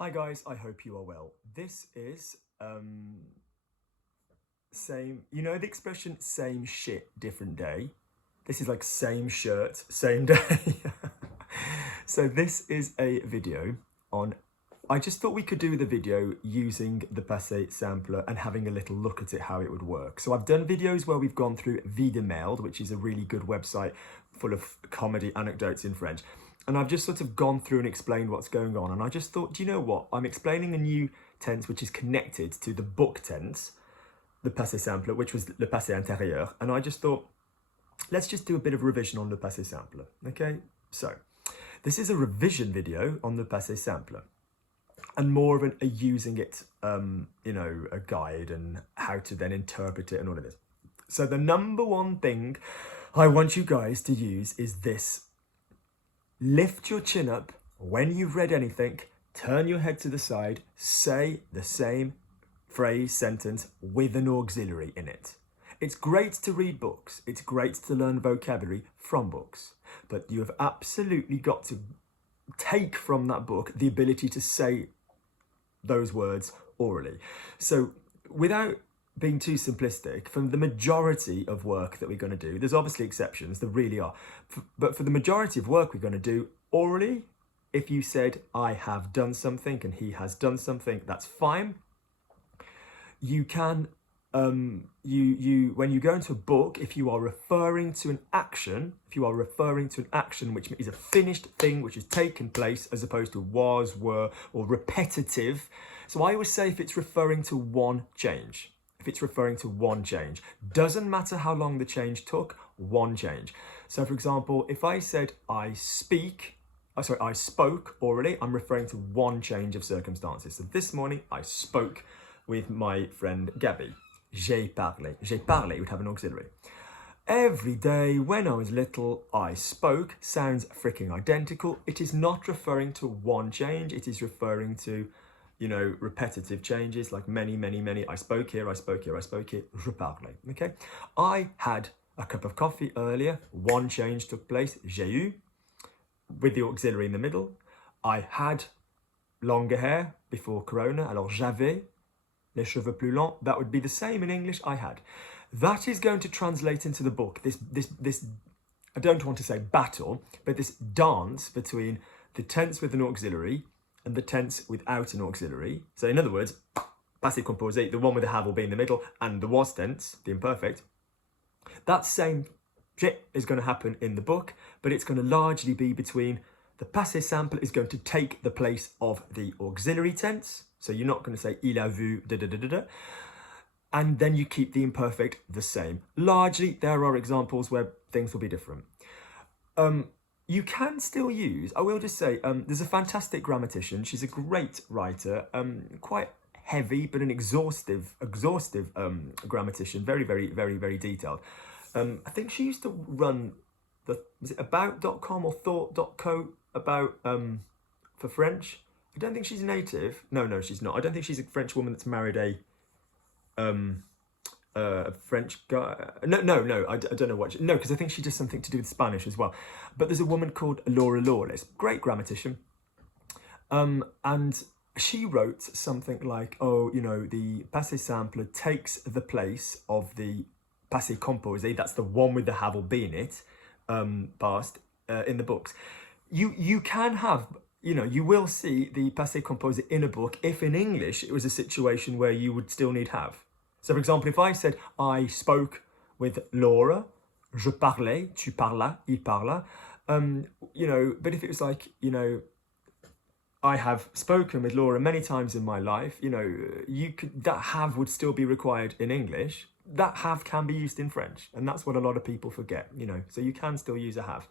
Hi guys, I hope you are well. This is same, you know the expression same shit, different day? This is like same shirt, same day. So this is a video on, I just thought we could do the video using the passé sampler and having a little look at it, how it would work. So I've done videos where we've gone through Videmeld, which is a really good website full of comedy anecdotes in French. And I've just sort of gone through and explained what's going on. And I just thought, do you know what? I'm explaining a new tense which is connected to the book tense, the passé simple, which was le passé intérieur. And I just thought, let's just do a bit of revision on le passé simple. Okay, so this is a revision video on the passé simple and more of a using it, you know, a guide and how to then interpret it and all of this. So the number one thing I want you guys to use is this. Lift your chin up when you've read anything, turn your head to the side, say the same phrase, sentence with an auxiliary in it. It's great to read books, it's great to learn vocabulary from books, but you have absolutely got to take from that book the ability to say those words orally. So without being too simplistic, for the majority of work that we're going to do, there's obviously exceptions, there really are, but for the majority of work we're going to do orally, if you said, I have done something and he has done something, that's fine. You can, when you go into a book, if you are referring to an action, which is a finished thing which has taken place as opposed to was, were, or repetitive. So I always say if it's referring to one change. Doesn't matter how long the change took, one change. So for example, if I said I spoke orally, I'm referring to one change of circumstances. So this morning I spoke with my friend Gabby. J'ai parlé. J'ai parlé would have an auxiliary. Every day when I was little, I spoke sounds freaking identical. It is not referring to one change, it is referring to, you know, repetitive changes like many. I spoke here, I spoke here, I spoke here. Je parlais, okay? I had a cup of coffee earlier. One change took place. J'ai eu, with the auxiliary in the middle. I had longer hair before Corona. Alors j'avais les cheveux plus longs. That would be the same in English. I had. That is going to translate into the book. This I don't want to say battle, but this dance between the tense with an auxiliary and the tense without an auxiliary. So in other words, passé composé, the one with the have will be in the middle, and the was tense, the imperfect. That same shit is going to happen in the book, but it's going to largely be between the passé simple is going to take the place of the auxiliary tense. So you're not going to say il a vu, da da da da da. And then you keep the imperfect the same. Largely, there are examples where things will be different. You can still use, I will just say, there's a fantastic grammatician. She's a great writer, quite heavy, but an exhaustive grammatician, very detailed. I think she used to run was it about.com or thought.co about, for French. I don't think she's a native. No, she's not. I don't think she's a French woman that's married a French guy. No, I don't know what. No, because I think she does something to do with Spanish as well. But there's a woman called Laura Lawless, great grammatician. And she wrote something like, oh, you know, the passé simple takes the place of the passé composé. That's the one with the have or be in it, past, in the books. You can have, you know, you will see the passé composé in a book if in English it was a situation where you would still need have. So for example, if I said, I spoke with Laura, je parlais, tu parlas, il parla, you know, but if it was like, you know, I have spoken with Laura many times in my life, you know, that have would still be required in English. That have can be used in French, and that's what a lot of people forget, you know, so you can still use a have.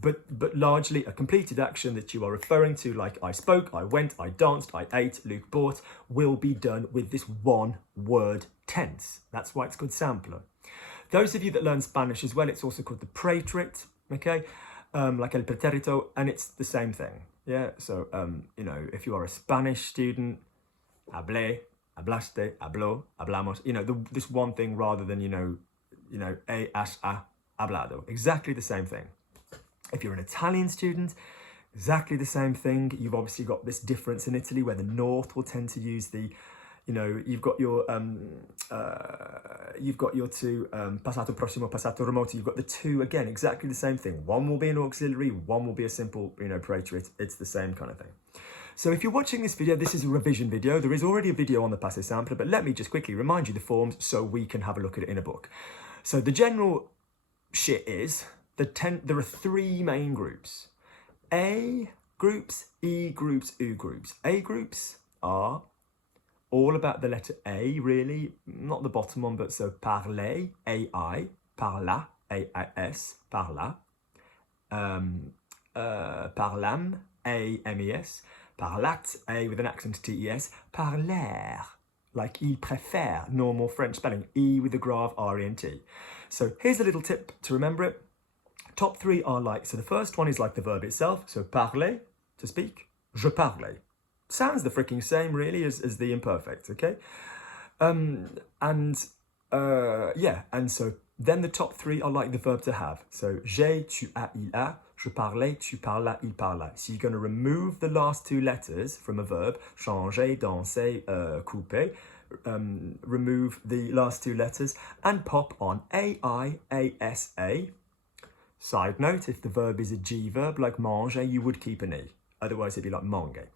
But largely a completed action that you are referring to, like I spoke, I went, I danced, I ate, Luke bought, will be done with this one word tense. That's why it's called sampler. Those of you that learn Spanish as well, it's also called the prétrit, okay? Like el pretérito, and it's the same thing, yeah? So, you know, if you are a Spanish student, hablé, hablaste, habló, hablamos, you know, this one thing rather than, you know, has, ha, hablado, exactly the same thing. If you're an Italian student, exactly the same thing. You've obviously got this difference in Italy where the north will tend to use the, you know, you've got your two passato prossimo, passato remoto. You've got the two again, exactly the same thing. One will be an auxiliary, one will be a simple, you know, praetor. It's the same kind of thing. So if you're watching this video, this is a revision video. There is already a video on the passé simple, but let me just quickly remind you the forms so we can have a look at it in a book. So the general shit is there are three main groups: A groups, E groups, U groups. A groups are all about the letter A, really, not the bottom one, but so parler, A-I, parla, A-I-S, parla, parlam, A-M-E-S, parlat, A with an accent, T-E-S, parler, like il préfère, normal French spelling, E with the grave, R-E-N-T. So here's a little tip to remember it. Top three are like, so the first one is like the verb itself, so parler, to speak, je parlais. Sounds the freaking same, really, as the imperfect, okay? And so then the top three are like the verb to have. So j'ai, tu as, il a, je parlais, tu parlas, il parla. So you're going to remove the last two letters from a verb, changer, danser, couper, remove the last two letters and pop on A-I, A-S-A. Side note, if the verb is a G verb like manger, you would keep an E. Otherwise it'd be like mange.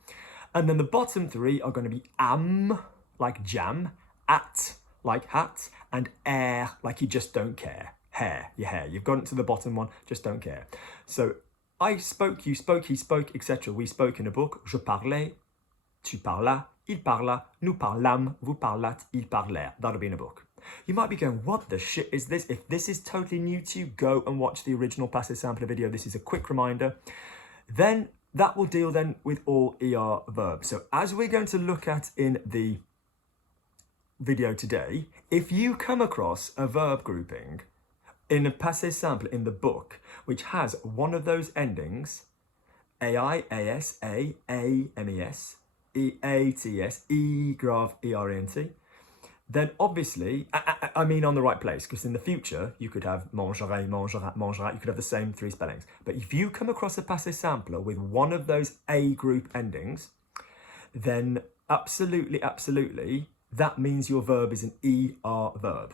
And then the bottom three are going to be am, like jam, at, like hat, and air, like you just don't care. Hair, your hair. You've gotten to the bottom one, just don't care. So I spoke, you spoke, he spoke, etc. We spoke in a book. Je parlais, tu parlas, il parla, nous parlâmes, vous parlâtes, ils parlèrent. That'll be in a book. You might be going, what the shit is this? If this is totally new to you, go and watch the original passé simple video. This is a quick reminder. Then that will deal then with all ER verbs. So as we're going to look at in the video today, if you come across a verb grouping in a passé simple in the book, which has one of those endings, AI, AS, A, MES, EATS, E, grave, ERENT, then obviously, I mean on the right place, because in the future, you could have mangerai, mangerat, mangerat, you could have the same three spellings. But if you come across a passé simple with one of those A group endings, then absolutely, that means your verb is an ER verb,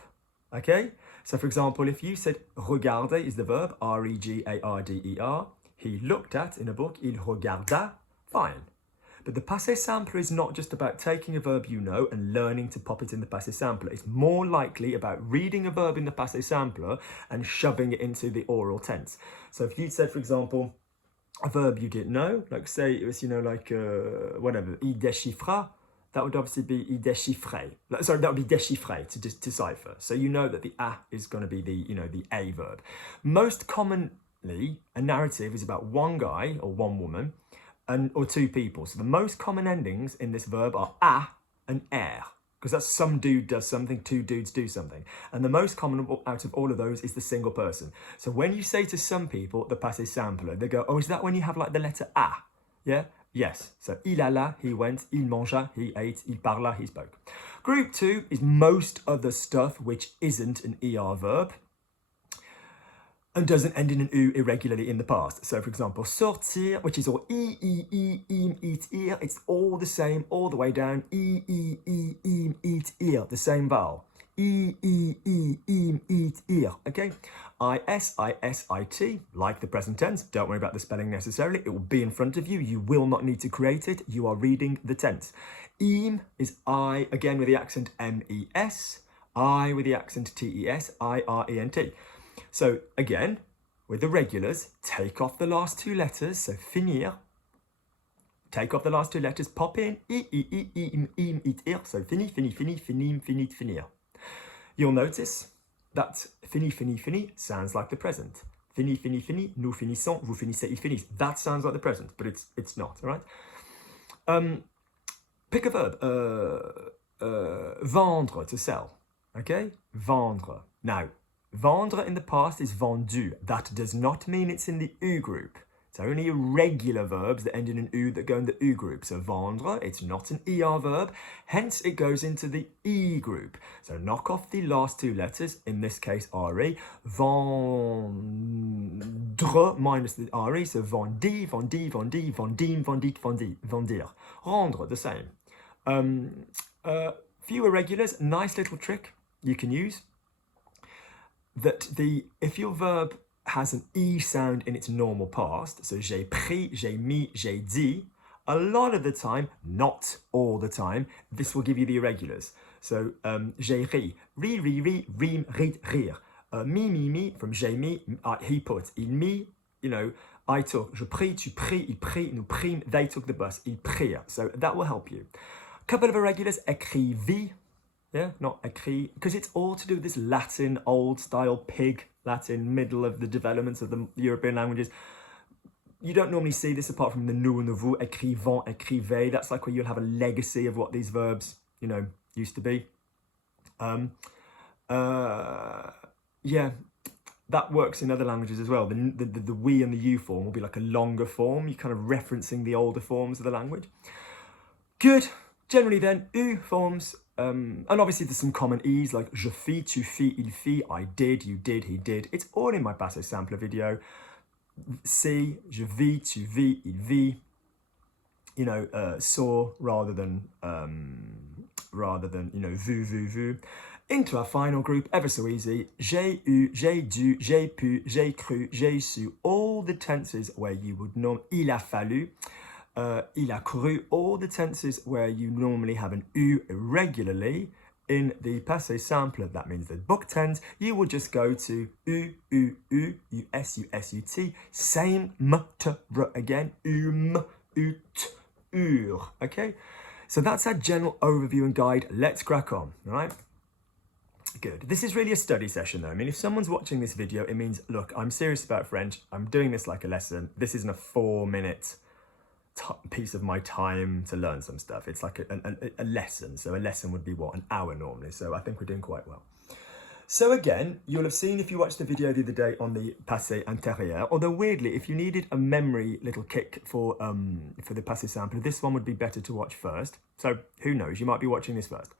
okay? So for example, if you said regarder is the verb, R-E-G-A-R-D-E-R, he looked at in a book, il regarda, fine. But the passé simple is not just about taking a verb you know and learning to pop it in the passé simple. It's more likely about reading a verb in the passé simple and shoving it into the oral tense. So if you said, for example, a verb you didn't know, like say it was, you know, like whatever, il déchiffra, that would obviously be il déchiffrait. Sorry, that would be déchiffrer, to decipher. So you know that the a is going to be the, you know, the a verb. Most commonly, a narrative is about one guy or one woman or two people. So the most common endings in this verb are a and er, because that's some dude does something, two dudes do something. And the most common out of all of those is the single person. So when you say to some people, the passé simple, they go, oh, is that when you have like the letter a? Yeah? Yes. So il alla, he went, il mangea, he ate, il parla, he spoke. Group 2 is most other stuff which isn't an ER verb and doesn't end in an U irregularly in the past. So for example, sortir, which is all im, eat, ear, it's all the same all the way down. Im, eat, ear, the same vowel. Im, eat, ear, okay? Is, it, like the present tense. Don't worry about the spelling necessarily. It will be in front of you. You will not need to create it. You are reading the tense. Im is I, again with the accent MES. I with the accent TES, IRENT. So again, with the regulars, take off the last two letters, so finir. Take off the last two letters, pop in, im, it, ir, so fini, finim, finir. You'll notice that fini sounds like the present. Fini, nous finissons, vous finissez, il finissent. That sounds like the present, but it's not, all right? Pick a verb, vendre, to sell, okay? Vendre. Now, vendre in the past is vendu. That does not mean it's in the U group. It's only irregular verbs that end in an U that go in the U group. So vendre, it's not an ER verb, hence it goes into the E group. So knock off the last two letters, in this case RE, vendre minus the RE, so vendi, vendi, vendi, vendim, vendit, vendi, vendir. Rendre, the same. Few irregulars, nice little trick you can use. That if your verb has an E sound in its normal past, so j'ai pris, j'ai mis, j'ai dit, a lot of the time, not all the time, this will give you the irregulars. So j'ai ri, ri, ri, ri, rime, rit, rire. Mi, from j'ai mis, he put, il mit, I took, je prie, tu pries, il prie, nous prîmes, they took the bus, ils prirent. So that will help you. Couple of irregulars, écrivis, yeah, not écrit, because it's all to do with this Latin, old style pig Latin, middle of the developments of the European languages. You don't normally see this apart from the nous and the vous, écrivant, écrivez. That's like where you'll have a legacy of what these verbs, used to be. Yeah, that works in other languages as well. The we and the you form will be like a longer form. You're kind of referencing the older forms of the language. Good. Generally then, U forms, and obviously there's some common E's like je fis, tu fis, il fit, I did, you did, he did. It's all in my passé sampler video. Si, je vis, tu vis, il vit. Saw rather than vu, vu, vu. Into our final group, ever so easy. J'ai eu, j'ai dû, j'ai pu, j'ai cru, j'ai su. All the tenses where you would know il a fallu. Il a cru, all the tenses where you normally have an U irregularly in the passé simple. That means the book tense, you will just go to U, U, U, U, S, U, S, U, T, same M, T, R again, U, t, ur, okay? So that's our general overview and guide. Let's crack on, all right? Good. This is really a study session though. I mean, if someone's watching this video, it means, look, I'm serious about French. I'm doing this like a lesson. This isn't a 4-minute piece of my time to learn some stuff. It's like a lesson. So a lesson would be what, an hour normally. So I think we're doing quite well. So again, you'll have seen if you watched the video the other day on the passé intérieur, although weirdly, if you needed a memory little kick for the passé simple, this one would be better to watch first. So who knows, you might be watching this first.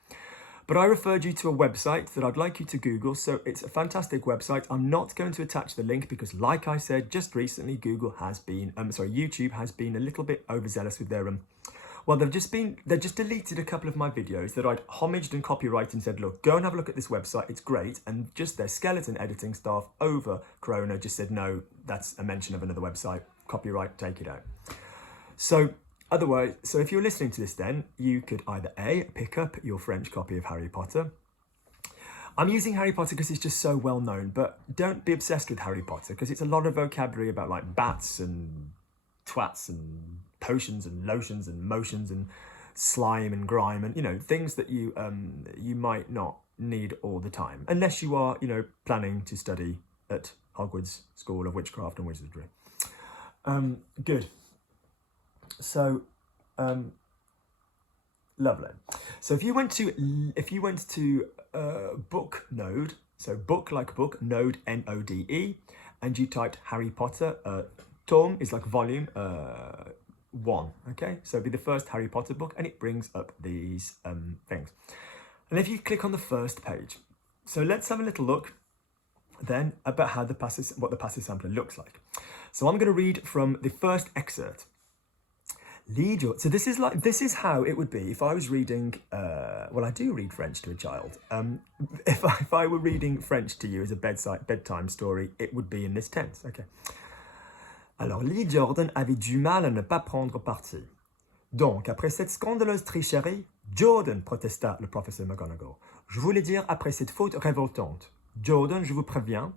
But I referred you to a website that I'd like you to Google. So it's a fantastic website. I'm not going to attach the link because, like I said, just recently, YouTube has been a little bit overzealous with their, they've just deleted a couple of my videos that I'd homaged and copyrighted and said, look, go and have a look at this website. It's great. And just their skeleton editing staff over Corona just said, no, that's a mention of another website. Copyright, take it out. So otherwise, so if you're listening to this then, you could either A, pick up your French copy of Harry Potter. I'm using Harry Potter because it's just so well known, but don't be obsessed with Harry Potter because it's a lot of vocabulary about like bats and twats and potions and lotions and motions and slime and grime and, things that you might not need all the time, unless you are, planning to study at Hogwarts School of Witchcraft and Wizardry. Good. So, lovely. So if you went to book node, so book like book, node, N-O-D-E, and you typed Harry Potter, tome is like volume 1, okay? So it'd be the first Harry Potter book, and it brings up these things. And if you click on the first page, so let's have a little look then about how what the passé simple looks like. So I'm going to read from the first excerpt. So this is how it would be if I was reading, I do read French to a child. If I were reading French to you as a bedtime story, it would be in this tense, okay? Alors, Lee Jordan avait du mal à ne pas prendre parti. Donc, après cette scandaleuse tricherie, Jordan, protesta le professeur McGonagall. Je voulais dire après cette faute révoltante. Jordan, je vous préviens.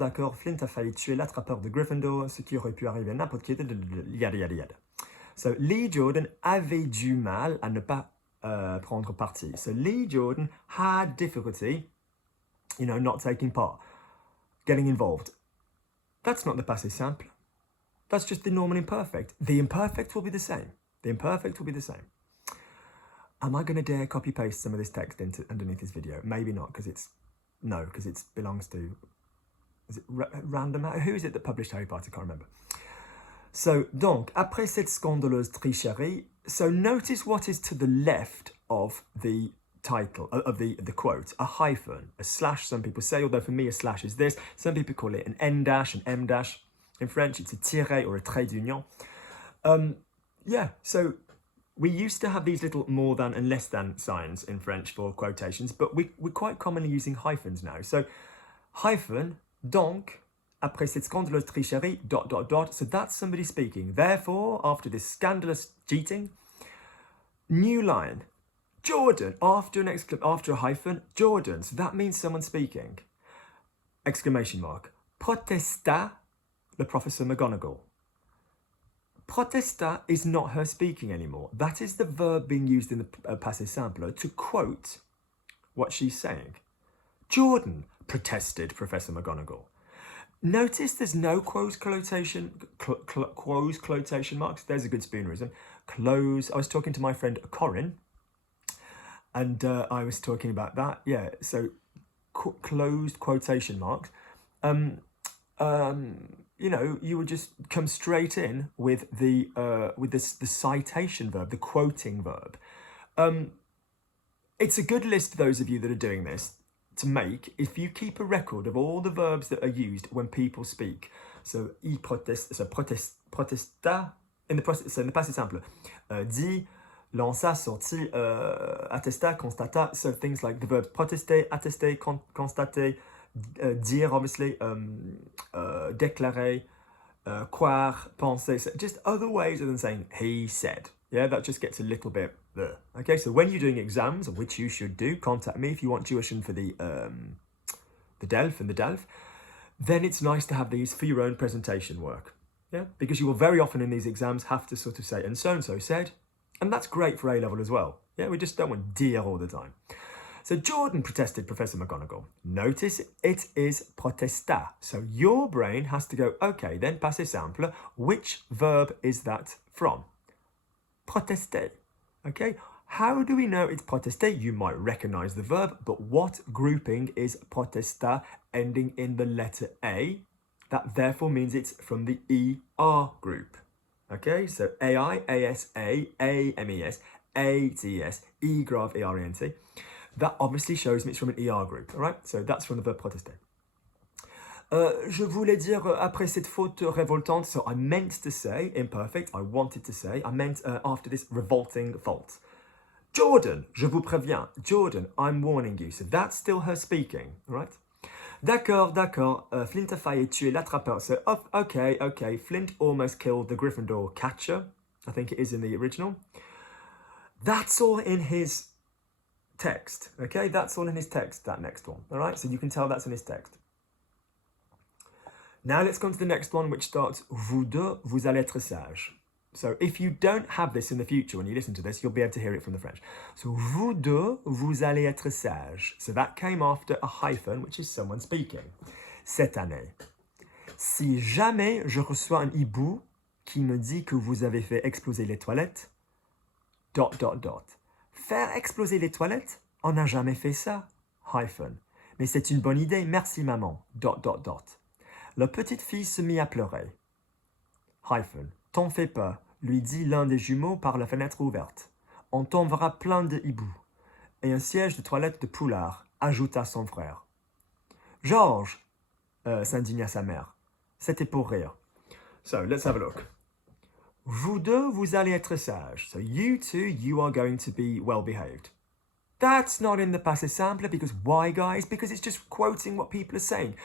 D'accord, Flint a failli tuer l'attrapeur de Gryffindor, ce qui aurait pu arriver à n'importe qui. Yada, yada, yada. So, Lee Jordan avait du mal à ne pas prendre parti. So, Lee Jordan had difficulty, not taking part, getting involved. That's not the passé simple. That's just the normal imperfect. The imperfect will be the same. Am I going to dare copy-paste some of this text underneath this video? Maybe not, because it belongs to Is it Random House? Who is it that published Harry Potter? I can't remember. So, donc, après cette scandaleuse tricherie, so notice what is to the left of the title, of the quote, a hyphen, a slash, some people say, although for me a slash is this. Some people call it an N dash, an M dash. In French, it's a tiret or a trait d'union. Yeah, so we used to have these little more than and less than signs in French for quotations, but we're quite commonly using hyphens now. So, hyphen, donc, après cette scandaleuse tricherie, ... So that's somebody speaking. Therefore, after this scandalous cheating, new line, Jordan, after a hyphen, Jordan. So that means someone speaking. Exclamation mark. Protesta le professeur McGonagall. Protesta is not her speaking anymore. That is the verb being used in the passé simple to quote what she's saying. Jordan, protested Professor McGonagall. Notice there's no quotes quotation marks. There's a good spoonerism. Close. I was talking to my friend Corin, and I was talking about that. Yeah, so closed quotation marks. You know, you would just come straight in with the citation verb, the quoting verb. It's a good list, those of you that are doing this, to make if you keep a record of all the verbs that are used when people speak. So, il proteste, so protesta, in the passé simple, dit, lança, sorti, attesta, constata, so things like the verbs protester, attester, constater, dire, obviously, déclarer, croire, penser, so just other ways other than saying he said. Yeah, that just gets a little bit there. Okay, so when you're doing exams, which you should do, contact me if you want tuition for the DELF and the DELF, then it's nice to have these for your own presentation work. Yeah, because you will very often in these exams have to sort of say, and so-and-so said, and that's great for A-level as well. Yeah, we just don't want dire all the time. So Jordan protested Professor McGonagall. Notice it is protesta. So your brain has to go, okay, then passé simple, which verb is that from? Protester. Okay, how do we know it's protester? You might recognize the verb, but what grouping is protesta ending in the letter A? That therefore means it's from the ER group. Okay, so AI, ASA, AMES, ATS, E grave ERENT. That obviously shows me it's from an ER group. All right, so that's from the verb protester. Je voulais dire après cette faute révoltante, so I meant to say, imperfect, I wanted to say, I meant after this revolting fault. Jordan, je vous préviens. Jordan, I'm warning you. So that's still her speaking, right? D'accord, Flint a failli tuer l'attrapeur. So, okay, Flint almost killed the Gryffindor catcher. I think it is in the original. That's all in his text, okay? That's all in his text, that next one, all right? So you can tell that's in his text. Now let's go to the next one, which starts, vous deux, vous allez être sage. So if you don't have this in the future, when you listen to this, you'll be able to hear it from the French. So, vous deux, vous allez être sage. So that came after a hyphen, which is someone speaking. Cette année. Si jamais je reçois un hibou qui me dit que vous avez fait exploser les toilettes, ... Faire exploser les toilettes? On n'a jamais fait ça. Hyphen. Mais c'est une bonne idée, merci maman. ... La petite fille se mit à pleurer. Hyphen. T'en fais pas, lui dit l'un des jumeaux par la fenêtre ouverte. On tombera plein de hiboux. Et un siège de toilette de poulard, ajouta son frère. Georges, s'indigna sa mère. C'était pour rire. So, let's have a look. Vous deux, vous allez être sages. So, you two, you are going to be well behaved. That's not in the passé simple, because why, guys? Because it's just quoting what people are saying.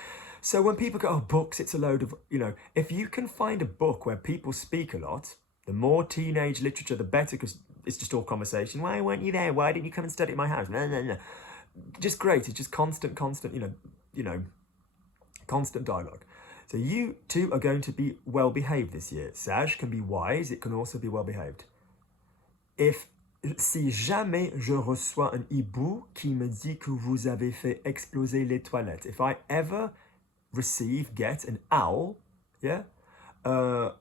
So when people go, oh, books, it's a load of, you know, if you can find a book where people speak a lot, the more teenage literature, the better, because it's just all conversation. Why weren't you there? Why didn't you come and study at my house? No. Just great. It's just constant, constant dialogue. So you two are going to be well behaved this year. Sage can be wise. It can also be well behaved. Si jamais je reçois un hibou qui me dit que vous avez fait exploser les toilettes. If I ever get an owl, yeah,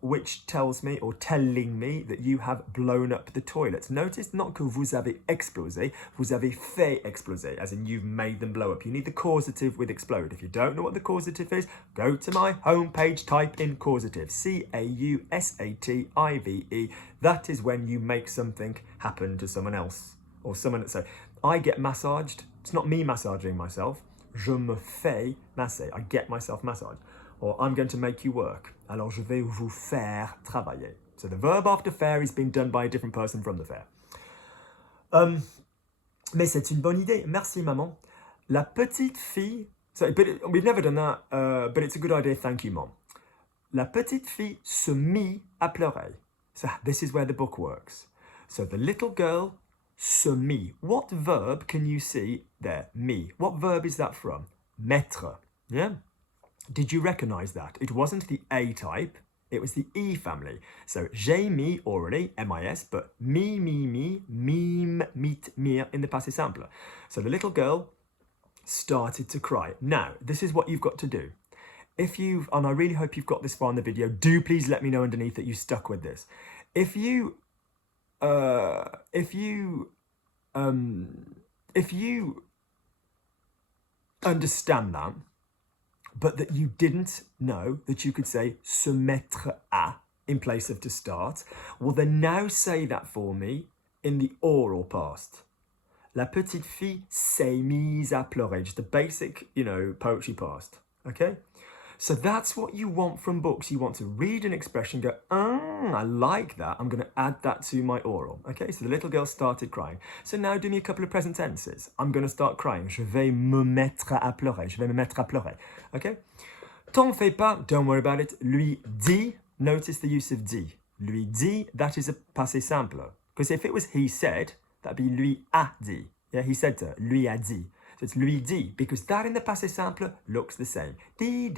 which tells me or telling me that you have blown up the toilets. Notice not que vous avez explosé, vous avez fait exploser, as in you've made them blow up. You need the causative with explode. If you don't know what the causative is, go to my homepage, type in causative, C-A-U-S-A-T-I-V-E. That is when you make something happen to someone else or someone that say, I get massaged. It's not me massaging myself. Je me fais masser. I get myself massaged. Or I'm going to make you work. Alors je vais vous faire travailler. So the verb after faire is being done by a different person from the faire. Mais c'est une bonne idée. Merci, maman. La petite fille... So, we've never done that, but it's a good idea. Thank you, mom. La petite fille se mit à pleurer. So this is where the book works. So the little girl se mit. What verb can you see there? Mi. What verb is that from? Mettre. Yeah? Did you recognize that? It wasn't the A type, it was the E family. So j'ai mis already, M-I-S, but me, mime, meet, mir in the passé simple. So the little girl started to cry. Now, this is what you've got to do. If you've, and I really hope you've got this far in the video, do please let me know underneath that you stuck with this. If you understand that, but that you didn't know that you could say se mettre à in place of to start, well then now say that for me in the oral past. La petite fille s'est mise à pleurer. Just the basic, poetry past. Okay? So that's what you want from books. You want to read an expression, go, I like that. I'm going to add that to my oral. Okay, so the little girl started crying. So now do me a couple of present tenses. I'm going to start crying. Je vais me mettre à pleurer. Je vais me mettre à pleurer. Okay? T'en fais pas, don't worry about it. Lui dit, notice the use of dit. Lui dit, that is a passé simple. Because if it was he said, that'd be lui a dit. Yeah, he said to her, lui a dit. So it's lui dit, because that in the passé simple looks the same. Dit,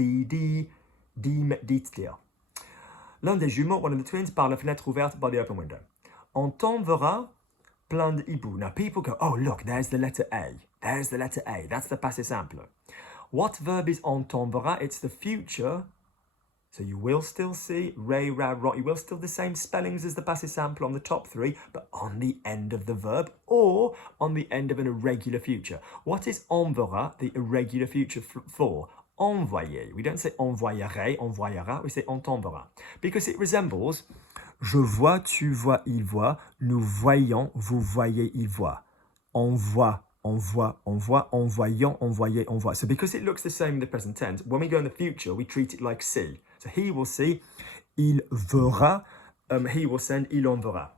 dites-dire. L'un des jumeaux, one of the twins, par la fenêtre ouverte by the open window. On t'enverra plein de hiboux. Now people go, oh look, there's the letter A. There's the letter A. That's the passé simple. What verb is on t'enverra? It's the future. So you will still see ray, ra, rot. You will still the same spellings as the passé simple on the top three, but on the end of the verb or on the end of an irregular future. What is enverra, the irregular future for? Envoyer. We don't say envoyerai, envoyera. We say on t'enverra. Because it resembles je vois, tu vois, il voit, nous voyons, vous voyez, il voit. Envoie. Envoie, envoie, envoyant, envoyer, envoie. So because it looks the same in the present tense, when we go in the future, we treat it like see. So he will see, il verra, he will send, il enverra.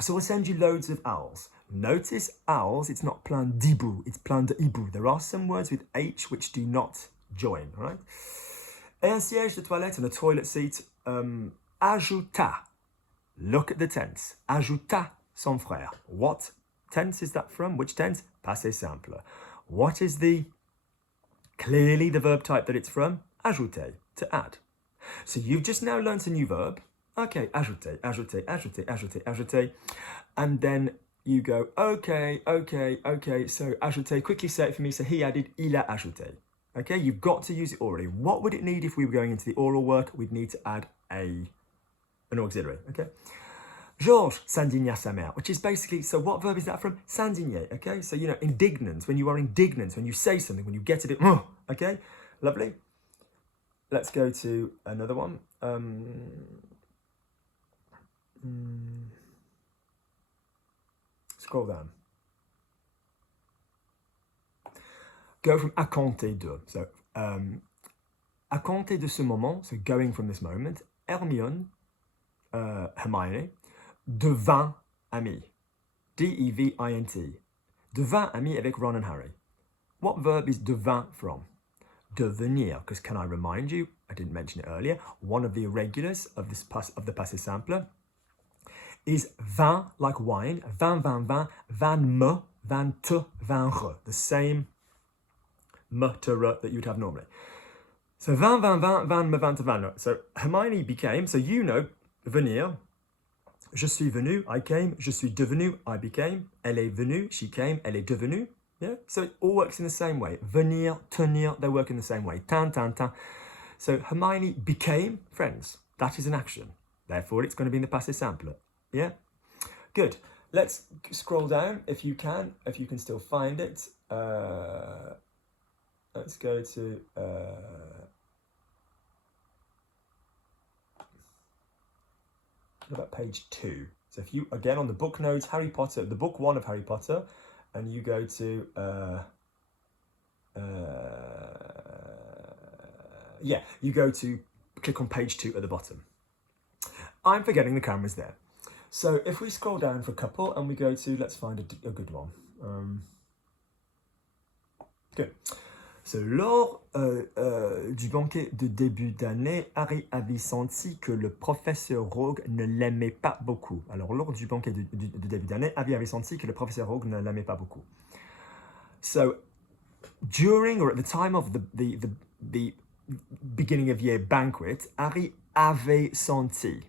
So we'll send you loads of owls. Notice owls, it's not plein d'hibou, it's plein de hibou. There are some words with H which do not join, right? Et un siège de toilette and a toilet seat, ajouta. Look at the tense. Ajouta son frère. What tense is that from? Which tense? Passé simple. What is clearly the verb type that it's from? Ajouter, to add. So you've just now learnt a new verb. Okay, ajouter, ajouter, ajouter, ajouter, ajouter. And then you go, okay. So ajouter, quickly say it for me. So he added, il a ajouté. Okay, you've got to use it already. What would it need if we were going into the oral work? We'd need to add an auxiliary, okay? Georges s'indigna sa mère, which is basically, so what verb is that from? S'indigner, okay? So, indignant, when you are indignant, when you say something, when you get it, okay? Lovely. Let's go to another one. Scroll down. Go from à compter de. So, à compter de ce moment, so going from this moment, Hermione, Hermione, devint ami. D-E-V-I-N-T. Devint ami avec Ron and Harry. What verb is devint from? Devenir, because can I remind you, I didn't mention it earlier, one of the irregulars of the passé simple is vin, like wine, vin, van me, van te, van re. The same me to re that you'd have normally. So van me, van te, van re. So Hermione became, so venir, je suis venu, I came, je suis devenu, I became, elle est venue, she came, elle est devenue. Yeah, so it all works in the same way. Venir, tenir, they work in the same way. Tan. So Hermione became friends. That is an action. Therefore, it's going to be in the passé simple. Yeah? Good. Let's scroll down if you can still find it. Let's go to... what about page 2? So if you, again, on the book notes, Harry Potter, the book 1 of Harry Potter, and you go to... you go to click on page 2 at the bottom. I'm forgetting the camera's there. So if we scroll down for a couple and we go to, let's find a good one. Good. So lors du banquet de début d'année, Harry avait senti que le professeur Rogue ne l'aimait pas beaucoup. Alors lors du banquet de début d'année, Harry avait senti que le professeur Rogue ne l'aimait pas beaucoup. So during or at the time of the beginning of year banquet, Harry avait senti.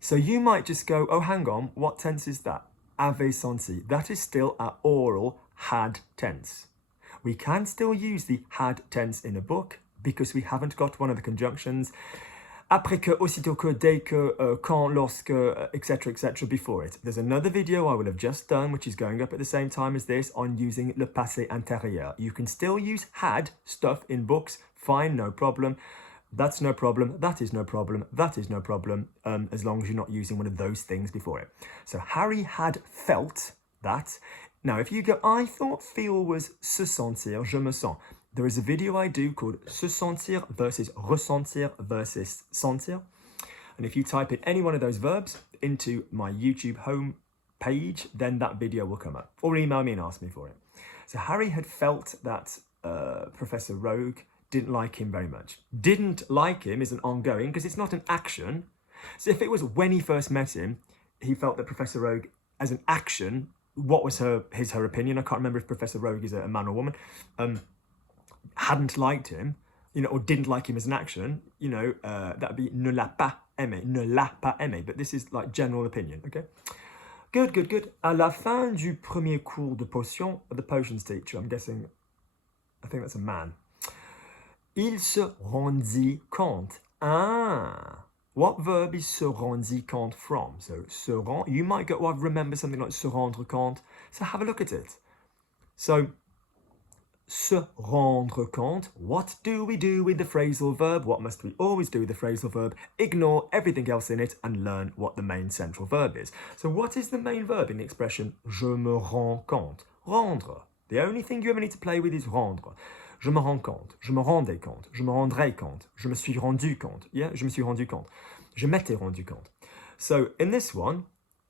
So you might just go, oh, hang on, what tense is that? Avait senti. That is still our oral had tense. We can still use the had tense in a book because we haven't got one of the conjunctions après que, aussitôt que, dès que, quand, lorsque, etc., etc. before it. There's another video I will have just done, which is going up at the same time as this, on using le passé intérieur. You can still use had stuff in books, fine, no problem. That's no problem, that is no problem, that is no problem, as long as you're not using one of those things before it. So Harry had felt that. Now, if you go, I thought feel was se sentir, je me sens. There is a video I do called se sentir versus ressentir versus sentir. And if you type in any one of those verbs into my YouTube home page, then that video will come up. Or email me and ask me for it. So Harry had felt that Professor Rogue didn't like him very much. Didn't like him is an ongoing because it's not an action. So if it was when he first met him, he felt that Professor Rogue as an action, what was her opinion? I can't remember if Professor Rogue is a man or woman. Hadn't liked him, or didn't like him as an action, that'd be ne l'a pas aimé, but this is like general opinion, okay? Good. À la fin du premier cours de potion, the potions teacher, I think that's a man. Il se rendit compte. What verb is se rendit compte from? So, se rend, you might go, I remember something like se rendre compte. So have a look at it. So, se rendre compte. What do we do with the phrasal verb? What must we always do with the phrasal verb? Ignore everything else in it and learn what the main central verb is. So what is the main verb in the expression je me rends compte? Rendre. The only thing you ever need to play with is rendre. Je me rends compte, je me rendais compte, je me rendrai compte, je me suis rendu compte. Yeah, je me suis rendu compte. Je m'étais rendu compte. So in this one,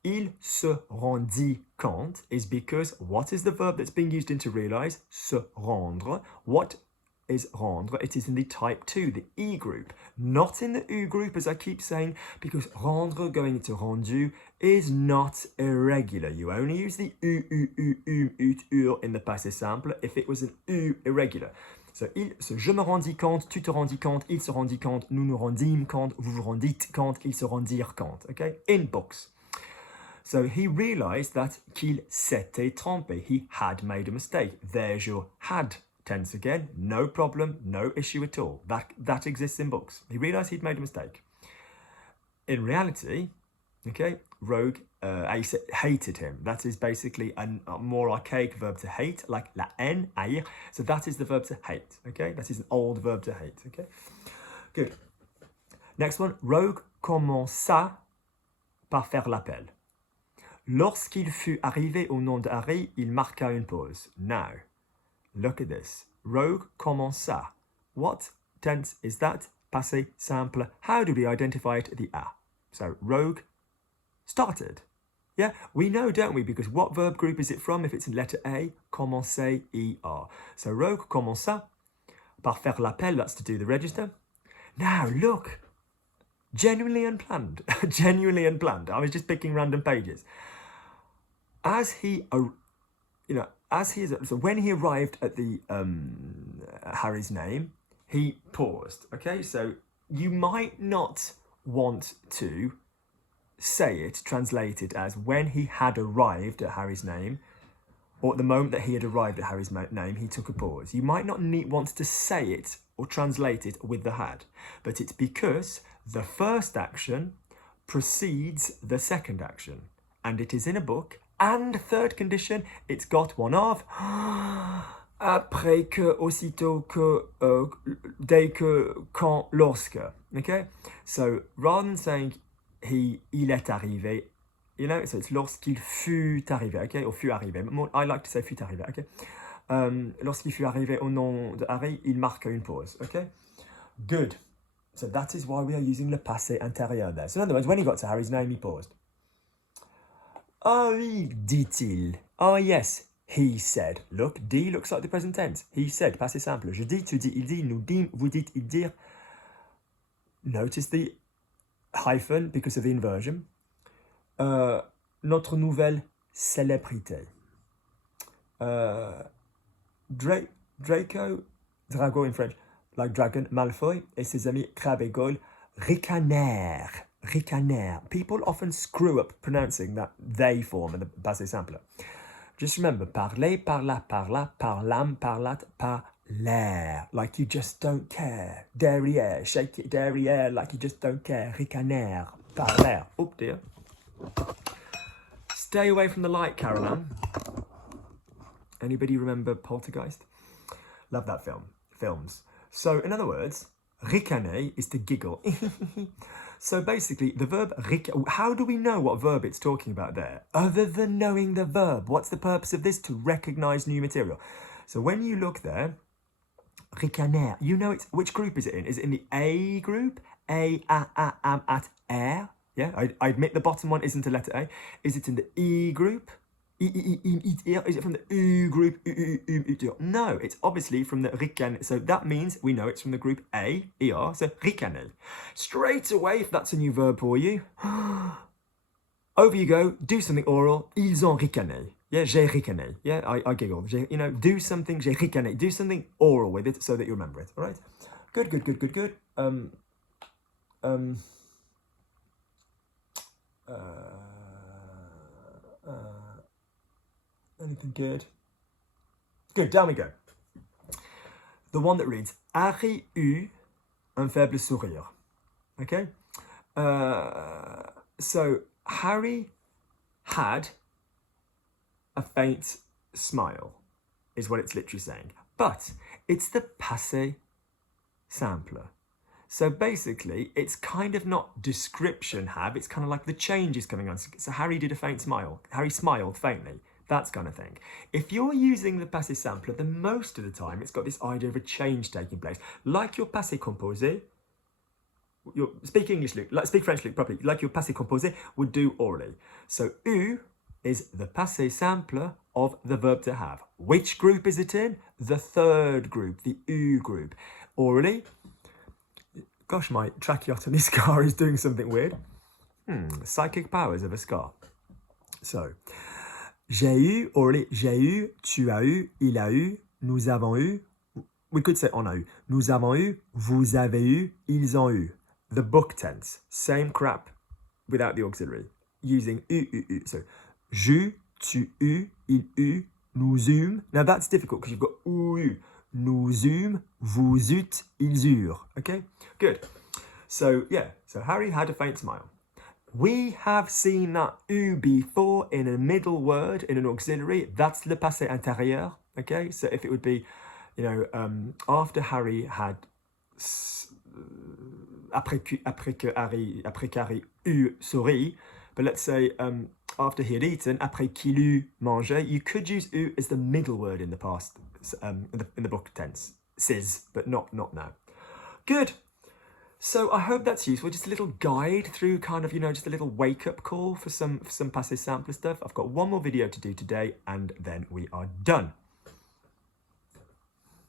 il se rendit compte is because what is the verb that's being used in to realize? Se rendre. What is rendre? It is in the type 2, the E group, not in the U group, as I keep saying, because rendre going into rendu is not irregular. You only use the U in the passé simple if it was an U irregular. So, je me rendis compte, tu te rendis compte, il se rendit compte, nous nous rendîmes compte, vous vous rendîtes compte, ils se rendirent compte, okay? In books. So he realized that qu'il s'était trompé. He had made a mistake. There's your had tense again. No problem, no issue at all. That exists in books. He realized he'd made a mistake. In reality, okay, Rogue hated him. That is basically a more archaic verb to hate, like la haine, haïr. So that is the verb to hate, okay? That is an old verb to hate, okay? Good. Next one, Rogue commença par faire l'appel. Lorsqu'il fut arrivé au nom de Harry, il marqua une pause. Now, look at this. Rogue commença. What tense is that? Passé simple. How do we identify it? The a. So, Rogue started. Yeah, we know, don't we? Because what verb group is it from? If it's in letter A, commencer, ER. So, Rogue commença par faire l'appel. That's to do the register. Now, look. Genuinely unplanned. Genuinely unplanned. I was just picking random pages. As he, so when he arrived at the Harry's name, he paused. Okay, so you might not want to say it, translate it as when he had arrived at Harry's name, or at the moment that he had arrived at Harry's name, he took a pause. You might not want to say it or translate it with the had. But it's because the first action precedes the second action. And it is in a book. And third condition, it's got one of après que, aussitôt que, dès que, quand, lorsque. Okay? So rather than saying il est arrivé, you know, so it's lorsqu'il fut arrivé, okay? Or fut arrivé. I like to say fut arrivé, okay? Lorsqu'il fut arrivé au nom de Harry, il marque une pause, okay? Good. So that is why we are using le passé intérieur there. So in other words, when he got to Harry's name, he paused. Ah oui, dit-il. Ah yes, he said. Look, dit looks like the present tense. He said, passé simple. Je dis, tu dis, il dit, nous dîmes, vous dites, il dire. Notice the hyphen because of the inversion. Notre nouvelle célébrité. Drago in French, like dragon, Malfoy, et ses amis Crabbe et Goyle, ricanèrent. Ricanèrent. People often screw up pronouncing that they form in the passé simple. Just remember, parler, parla, parla, parlam, parlat, parlèrent. Like you just don't care. Derrière, shake it derrière, like you just don't care. Ricanèrent, parlèrent. Oh dear. Stay away from the light, Caroline. Anybody remember Poltergeist? Love that film. Films. So, in other words, ricaner is to giggle. So basically, the verb ricaner, how do we know what verb it's talking about there? Other than knowing the verb. What's the purpose of this? To recognize new material. So when you look there, ricaner, you know it's, which group is it in? Is it in the A group? A, am, at, air? Yeah, I admit the bottom one isn't a letter A. Is it in the E group? Is it from the U group? No, it's obviously from the rican. So that means we know it's from the group A, ER, so ricaner. Straight away, if that's a new verb for you, over you go, do something oral. Ils ont ricané. Yeah, j'ai ricané. Yeah, I giggled. You know, do something, j'ai ricané. Do something oral with it so that you remember it. All right? Good, good, good, good, good. Anything good? Good, down we go. The one that reads, Harry eut un faible sourire. Okay? So, Harry had a faint smile, is what it's literally saying. But it's the passé simple. So basically, it's kind of not description have, it's kind of like the change is coming on. So Harry did a faint smile. Harry smiled faintly. That kind of thing. If you're using the passé simple, then most of the time it's got this idea of a change taking place. Like your passé composé, speak English, Luke, speak French, Luke, properly, like your passé composé would do orally. So eu is the passé simple of the verb to have. Which group is it in? The third group, the eu group. Orally, gosh, my tracheotomy scar is doing something weird. Psychic powers of a scar. So, j'ai eu, orally, j'ai eu, tu as eu, il a eu, nous avons eu. We could say on a eu. Nous avons eu, vous avez eu, ils ont eu. The book tense, same crap without the auxiliary, using u. So, j'eus, tu eus, il eut, nous eûmes. Now that's difficult because you've got eu. Nous eûmes, vous eûtes, ils eurent. Okay, good. So, yeah, so Harry had a faint smile. We have seen that eu before in a middle word, in an auxiliary. That's le passé intérieur. Okay, so if it would be, you know, after Harry had, après que Harry eut souri, but let's say after he had eaten, après qu'il eut mangé, you could use eu as the middle word in the past, in the book tense, says, but not now. Good. So I hope that's useful. Just a little guide through kind of, you know, just a little wake-up call for some passé simple stuff. I've got one more video to do today and then we are done.